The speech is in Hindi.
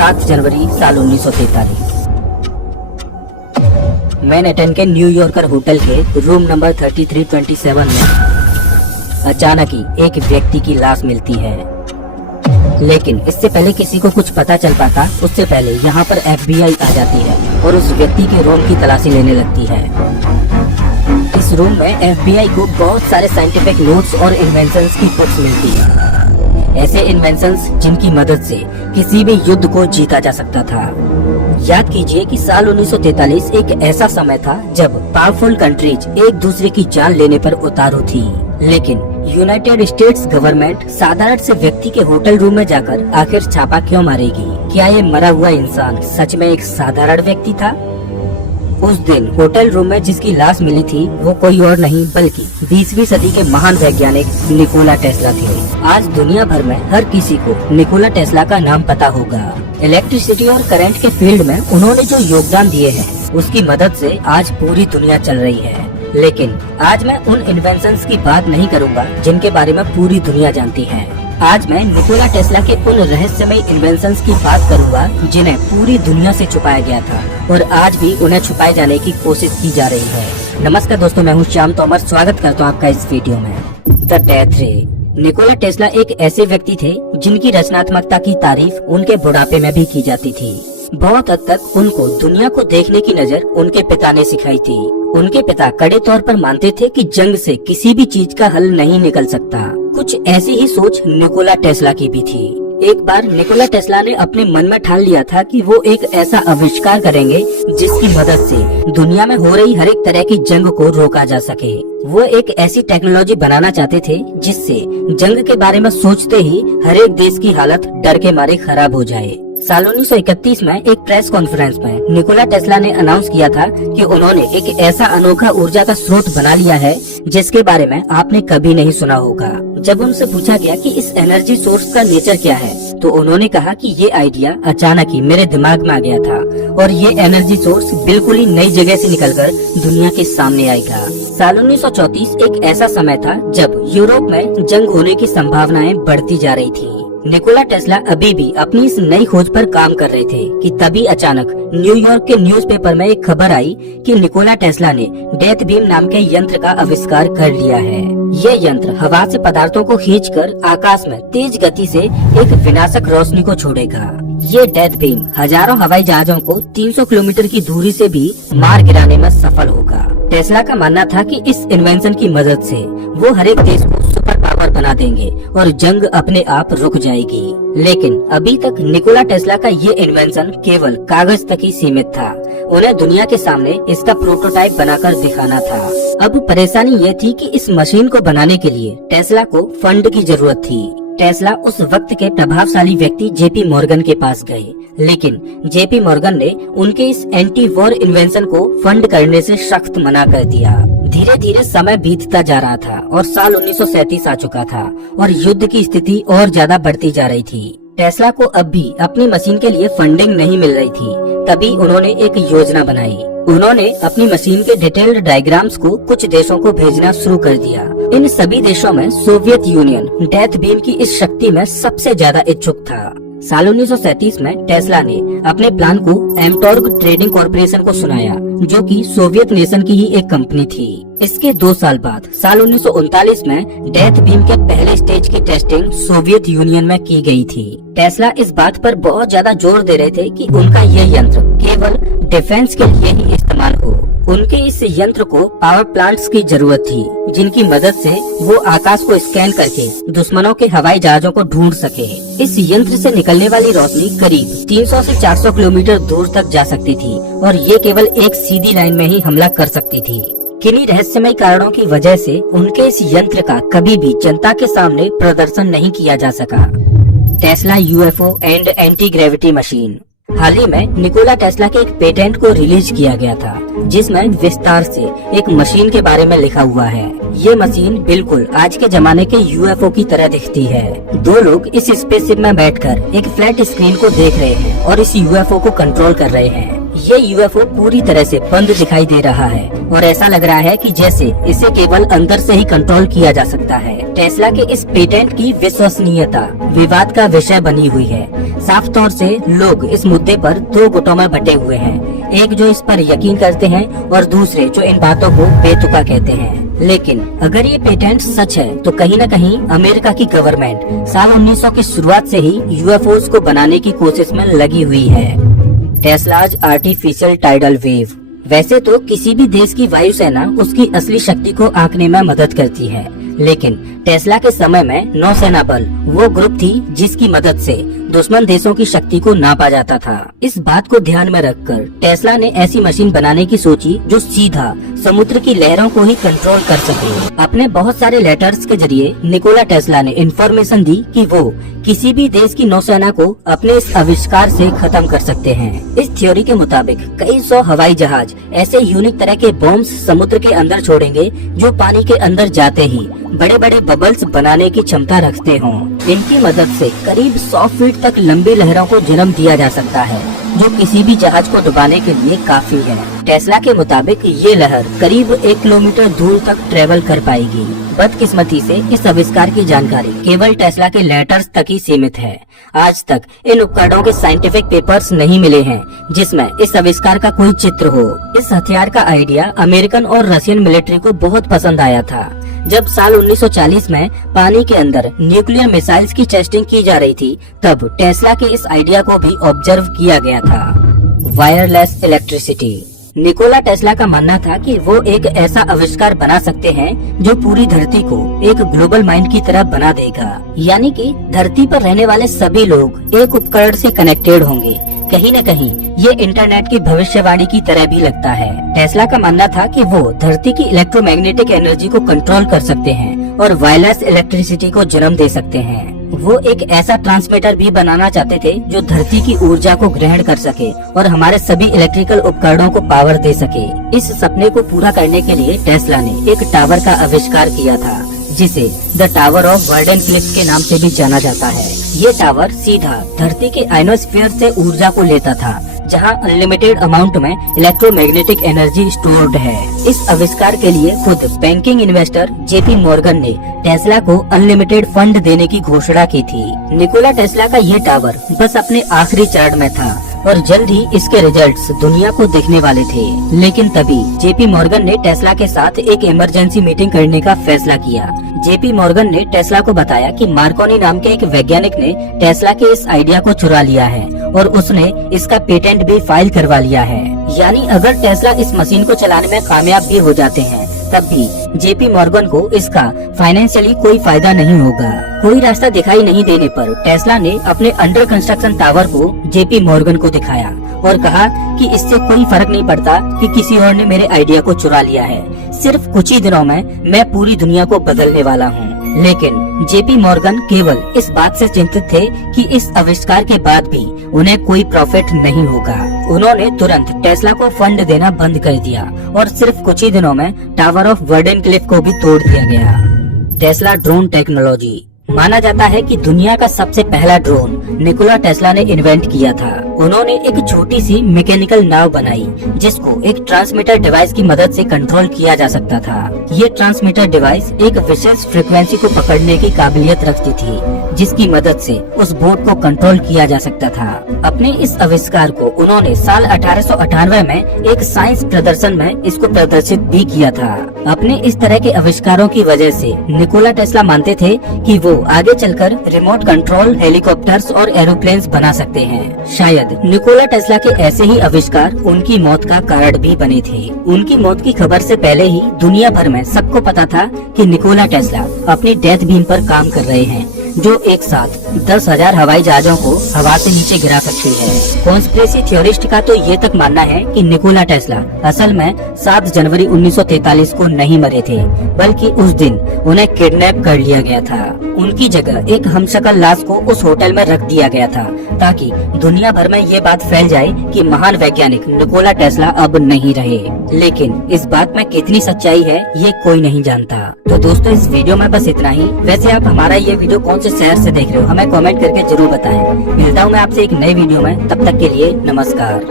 7 जनवरी साल 1943 मैनहट्टन के न्यूयॉर्कर होटल के रूम नंबर 3327 में अचानक ही एक व्यक्ति की लाश मिलती है। लेकिन इससे पहले किसी को कुछ पता चल पाता, उससे पहले यहाँ पर FBI आ जाती है और उस व्यक्ति के रूम की तलाशी लेने लगती है। इस रूम में FBI को बहुत सारे साइंटिफिक नोट्स और इन्वेंशंस की बुक्स मिलती है। ऐसे इन्वेंशंस जिनकी मदद से किसी भी युद्ध को जीता जा सकता था। याद कीजिए कि साल 1943 एक ऐसा समय था जब पावरफुल कंट्रीज एक दूसरे की जान लेने पर उतारू थी। लेकिन यूनाइटेड स्टेट्स गवर्नमेंट साधारण से व्यक्ति के होटल रूम में जाकर आखिर छापा क्यों मारेगी? क्या ये मरा हुआ इंसान सच में एक साधारण व्यक्ति था? उस दिन होटल रूम में जिसकी लाश मिली थी वो कोई और नहीं बल्कि 20वीं सदी के महान वैज्ञानिक निकोला टेस्ला थे। आज दुनिया भर में हर किसी को निकोला टेस्ला का नाम पता होगा। इलेक्ट्रिसिटी और करंट के फील्ड में उन्होंने जो योगदान दिए हैं उसकी मदद से आज पूरी दुनिया चल रही है। लेकिन आज मैं उन इन्वेंशंस की बात नहीं करूंगा जिनके बारे में पूरी दुनिया जानती है। आज मैं निकोला टेस्ला के उन रहस्यमय इन्वेंशंस की बात करूंगा जिन्हें पूरी दुनिया से छुपाया गया था और आज भी उन्हें छुपाए जाने की कोशिश की जा रही है। नमस्कार दोस्तों, मैं हूं श्याम तोमर। स्वागत करता हूं आपका इस वीडियो में। द डेथ रे। निकोला टेस्ला एक ऐसे व्यक्ति थे जिनकी रचनात्मकता की तारीफ उनके बुढ़ापे में भी की जाती थी। बहुत हद तक उनको दुनिया को देखने की नजर उनके पिता ने सिखाई थी। उनके पिता कड़े तौर पर मानते थे कि जंग से किसी भी चीज का हल नहीं निकल सकता। कुछ ऐसी ही सोच निकोला टेस्ला की भी थी। एक बार निकोला टेस्ला ने अपने मन में ठान लिया था कि वो एक ऐसा आविष्कार करेंगे जिसकी मदद से दुनिया में हो रही हर एक तरह की जंग को रोका जा सके। वो एक ऐसी टेक्नोलॉजी बनाना चाहते थे जिससे जंग के बारे में सोचते ही हर एक देश की हालत डर के मारे खराब हो जाए। साल 1931 में एक प्रेस कॉन्फ्रेंस में निकोला टेस्ला ने अनाउंस किया था कि उन्होंने एक ऐसा अनोखा ऊर्जा का स्रोत बना लिया है जिसके बारे में आपने कभी नहीं सुना होगा। जब उनसे पूछा गया कि इस एनर्जी सोर्स का नेचर क्या है तो उन्होंने कहा कि ये आइडिया अचानक ही मेरे दिमाग में आ गया था और ये एनर्जी सोर्स बिल्कुल ही नई जगह से निकलकर दुनिया के सामने आएगा। साल 1934 एक ऐसा समय था जब यूरोप में जंग होने की संभावनाएं बढ़ती जा रही थी। निकोला टेस्ला अभी भी अपनी इस नई खोज पर काम कर रहे थे कि तभी अचानक न्यूयॉर्क के न्यूज़पेपर में एक खबर आई कि निकोला टेस्ला ने डेथ बीम नाम के यंत्र का आविष्कार कर लिया है। ये यंत्र हवा से पदार्थों को खींचकर आकाश में तेज गति से एक विनाशक रोशनी को छोड़ेगा। ये डेथ बीम हजारों हवाई जहाजों को 300 किलोमीटर की दूरी से भी मार गिराने में सफल होगा। टेस्ला का मानना था कि इस इन्वेंशन की मदद से वो हर एक देश को सुपर पावर बना देंगे और जंग अपने आप रुक जाएगी। लेकिन अभी तक निकोला टेस्ला का ये इन्वेंशन केवल कागज तक ही सीमित था। उन्हें दुनिया के सामने इसका प्रोटोटाइप बनाकर दिखाना था। अब परेशानी ये थी कि इस मशीन को बनाने के लिए टेस्ला को फंड की जरूरत थी। टेस्ला उस वक्त के प्रभावशाली व्यक्ति जेपी मॉर्गन के पास गए, लेकिन जेपी मॉर्गन ने उनके इस एंटी वॉर इन्वेंशन को फंड करने से सख्त मना कर दिया। धीरे धीरे समय बीतता जा रहा था और साल 1937 आ चुका था और युद्ध की स्थिति और ज्यादा बढ़ती जा रही थी। टेस्ला को अब भी अपनी मशीन के लिए फंडिंग नहीं मिल रही थी। तभी उन्होंने एक योजना बनाई। उन्होंने अपनी मशीन के डिटेल्ड डायग्राम्स को कुछ देशों को भेजना शुरू कर दिया। इन सभी देशों में सोवियत यूनियन डेथ बीम की इस शक्ति में सबसे ज्यादा इच्छुक था। साल 1937 में टेस्ला ने अपने प्लान को एमटॉर्ग ट्रेडिंग कॉर्पोरेशन को सुनाया, जो कि सोवियत नेशन की ही एक कंपनी थी। इसके 2 साल बाद साल 1939 में डेथ बीम के पहले स्टेज की टेस्टिंग सोवियत यूनियन में की गई थी। टेस्ला इस बात पर बहुत ज्यादा जोर दे रहे थे कि उनका यह यंत्र केवल डिफेंस के लिए ही इस्तेमाल हो। उनके इस यंत्र को पावर प्लांट्स की जरूरत थी जिनकी मदद से वो आकाश को स्कैन करके दुश्मनों के हवाई जहाजों को ढूंढ सके। इस यंत्र से निकलने वाली रोशनी करीब 300 से 400 किलोमीटर दूर तक जा सकती थी और ये केवल एक सीधी लाइन में ही हमला कर सकती थी। किन्हीं रहस्यमय कारणों की वजह से उनके इस यंत्र का कभी भी जनता के सामने प्रदर्शन नहीं किया जा सका। Tesla UFO and anti gravity machine. हाल ही में निकोला टेस्ला के एक पेटेंट को रिलीज किया गया था जिसमें विस्तार से एक मशीन के बारे में लिखा हुआ है। ये मशीन बिल्कुल आज के जमाने के यूएफओ की तरह दिखती है। 2 लोग इस स्पेसशिप में बैठकर एक फ्लैट स्क्रीन को देख रहे हैं और इस यूएफओ को कंट्रोल कर रहे हैं। ये यूएफओ पूरी तरह से बंद दिखाई दे रहा है और ऐसा लग रहा है कि जैसे इसे केवल अंदर से ही कंट्रोल किया जा सकता है। टेस्ला के इस पेटेंट की विश्वसनीयता विवाद का विषय बनी हुई है। साफ तौर से लोग इस मुद्दे पर दो गुटों में बटे हुए हैं, एक जो इस पर यकीन करते हैं और दूसरे जो इन बातों को बेतुका कहते हैं। लेकिन अगर ये पेटेंट सच है तो कहीं न कहीं अमेरिका की गवर्नमेंट साल 1900 की शुरुआत से ही यूएफओस को बनाने की कोशिश में लगी हुई है। Tesla's artificial tidal wave. वैसे तो किसी भी देश की वायुसेना उसकी असली शक्ति को आंकने में मदद करती है, लेकिन टेस्ला के समय में नौसेना बल वो ग्रुप थी जिसकी मदद से दुश्मन देशों की शक्ति को नापा जाता था। इस बात को ध्यान में रखकर टेस्ला ने ऐसी मशीन बनाने की सोची जो सीधा समुद्र की लहरों को ही कंट्रोल कर सके। अपने बहुत सारे लेटर्स के जरिए निकोला टेस्ला ने इन्फॉर्मेशन दी कि वो किसी भी देश की नौसेना को अपने इस आविष्कार से खत्म कर सकते हैं। इस थ्योरी के मुताबिक कई सौ हवाई जहाज ऐसे यूनिक तरह के बॉम्ब्स समुद्र के अंदर छोड़ेंगे जो पानी के अंदर जाते ही बड़े बड़े बबल्स बनाने की क्षमता रखते हों। इनकी मदद से करीब 100 फीट तक लंबी लहरों को जन्म दिया जा सकता है, जो किसी भी जहाज को डुबाने के लिए काफी है। टेस्ला के मुताबिक ये लहर करीब 1 किलोमीटर दूर तक ट्रेवल कर पाएगी। बदकिस्मती से इस आविष्कार की जानकारी केवल टेस्ला के लेटर्स तक ही सीमित है। आज तक इन उपकरणों के साइंटिफिक पेपर्स नहीं मिले हैं जिसमें इस आविष्कार का कोई चित्र हो। इस हथियार का आइडिया अमेरिकन और रशियन मिलिट्री को बहुत पसंद आया था। जब साल 1940 में पानी के अंदर न्यूक्लियर मिसाइल्स की टेस्टिंग की जा रही थी, तब टेस्ला के इस आइडिया को भी ऑब्जर्व किया गया था। Wireless electricity. निकोला टेस्ला का मानना था कि वो एक ऐसा आविष्कार बना सकते हैं जो पूरी धरती को एक ग्लोबल माइंड की तरह बना देगा, यानी कि धरती पर रहने वाले सभी लोग एक उपकरण से कनेक्टेड होंगे। कहीं न कहीं ये इंटरनेट की भविष्यवाणी की तरह भी लगता है। टेस्ला का मानना था कि वो धरती की इलेक्ट्रोमैग्नेटिक एनर्जी को कंट्रोल कर सकते हैं और वायरलेस इलेक्ट्रिसिटी को जन्म दे सकते हैं। वो एक ऐसा ट्रांसमीटर भी बनाना चाहते थे जो धरती की ऊर्जा को ग्रहण कर सके और हमारे सभी इलेक्ट्रिकल उपकरणों को पावर दे सके। इस सपने को पूरा करने के लिए टेस्ला ने एक टावर का आविष्कार किया था जिसे द टावर ऑफ वर्डेनक्लिफ के नाम से भी जाना जाता है। ये टावर सीधा धरती के आयनोस्फीयर से ऊर्जा को लेता था, जहां अनलिमिटेड अमाउंट में इलेक्ट्रोमैग्नेटिक एनर्जी स्टोर्ड है। इस आविष्कार के लिए खुद बैंकिंग इन्वेस्टर जेपी मॉर्गन ने टेस्ला को अनलिमिटेड फंड देने की घोषणा की थी। निकोला टेस्ला का ये टावर बस अपने आखिरी चरण में था और जल्द ही इसके रिजल्ट्स दुनिया को दिखने वाले थे। लेकिन तभी जेपी मॉर्गन ने टेस्ला के साथ एक इमरजेंसी मीटिंग करने का फैसला किया। जेपी मॉर्गन ने टेस्ला को बताया कि मार्कोनी नाम के एक वैज्ञानिक ने टेस्ला के इस आइडिया को चुरा लिया है और उसने इसका पेटेंट भी फाइल करवा लिया है। यानी अगर टेस्ला इस मशीन को चलाने में कामयाब भी हो जाते हैं, तब भी जेपी मॉर्गन को इसका फाइनेंशियली कोई फायदा नहीं होगा। कोई रास्ता दिखाई नहीं देने पर टेस्ला ने अपने अंडर कंस्ट्रक्शन टावर को जेपी मॉर्गन को दिखाया और कहा कि इससे कोई फर्क नहीं पड़ता कि किसी और ने मेरे आइडिया को चुरा लिया है। सिर्फ कुछ ही दिनों में मैं पूरी दुनिया को बदलने वाला हूँ। लेकिन जेपी मॉर्गन केवल इस बात से चिंतित थे कि इस आविष्कार के बाद भी उन्हें कोई प्रॉफिट नहीं होगा। उन्होंने तुरंत टेस्ला को फंड देना बंद कर दिया और सिर्फ कुछ ही दिनों में टावर ऑफ वर्डेनक्लिफ को भी तोड़ दिया गया। Tesla drone technology. माना जाता है कि दुनिया का सबसे पहला ड्रोन निकोला टेस्ला ने इन्वेंट किया था। उन्होंने एक छोटी सी मैकेनिकल नाव बनाई जिसको एक ट्रांसमीटर डिवाइस की मदद से कंट्रोल किया जा सकता था। ये ट्रांसमीटर डिवाइस एक विशेष फ्रीक्वेंसी को पकड़ने की काबिलियत रखती थी जिसकी मदद से उस बोट को कंट्रोल किया जा सकता था। अपने इस आविष्कार को उन्होंने साल 1898 में एक साइंस प्रदर्शन में इसको प्रदर्शित भी किया था। अपने इस तरह के आविष्कारों की वजह से निकोला टेस्ला मानते थे कि वो आगे चलकर रिमोट कंट्रोल हेलीकॉप्टर्स और एरोप्लेन्स बना सकते हैं। शायद निकोला टेस्ला के ऐसे ही आविष्कार उनकी मौत का कारण भी बने थे। उनकी मौत की खबर से पहले ही दुनिया भर में सबको पता था कि निकोला टेस्ला अपनी डेथ बीम पर काम कर रहे हैं, जो एक साथ 10,000 हवाई जहाजों को हवा से नीचे गिरा सकती है। कॉन्स्पिरेसी थ्योरिस्ट का तो ये तक मानना है कि निकोला टेस्ला असल में 7 जनवरी 1943 को नहीं मरे थे, बल्कि उस दिन उन्हें किडनैप कर लिया गया था। उनकी जगह एक हमशक्ल लाश को उस होटल में रख दिया गया था ताकि दुनिया भर में ये बात फैल जाए कि महान वैज्ञानिक निकोला टेस्ला अब नहीं रहे। लेकिन इस बात में कितनी सच्चाई है ये कोई नहीं जानता। तो दोस्तों इस वीडियो में बस इतना ही। वैसे आप हमारा ये वीडियो कौन से शहर से देख रहे हो हमें कमेंट करके जरूर बताएं। मिलता हूँ मैं आपसे एक नई वीडियो में, तब तक के लिए नमस्कार।